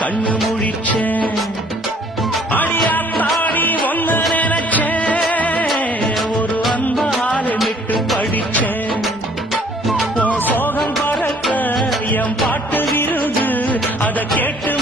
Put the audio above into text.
கண்ணு முழிச்சேன். அடியாத்தாடி ஒன்னு நினைச்சேன், ஒரு அன்பால விட்டு படிச்சேன். உன் சோகம் பறக்க என் பாட்டு விருது, அதை கேட்டு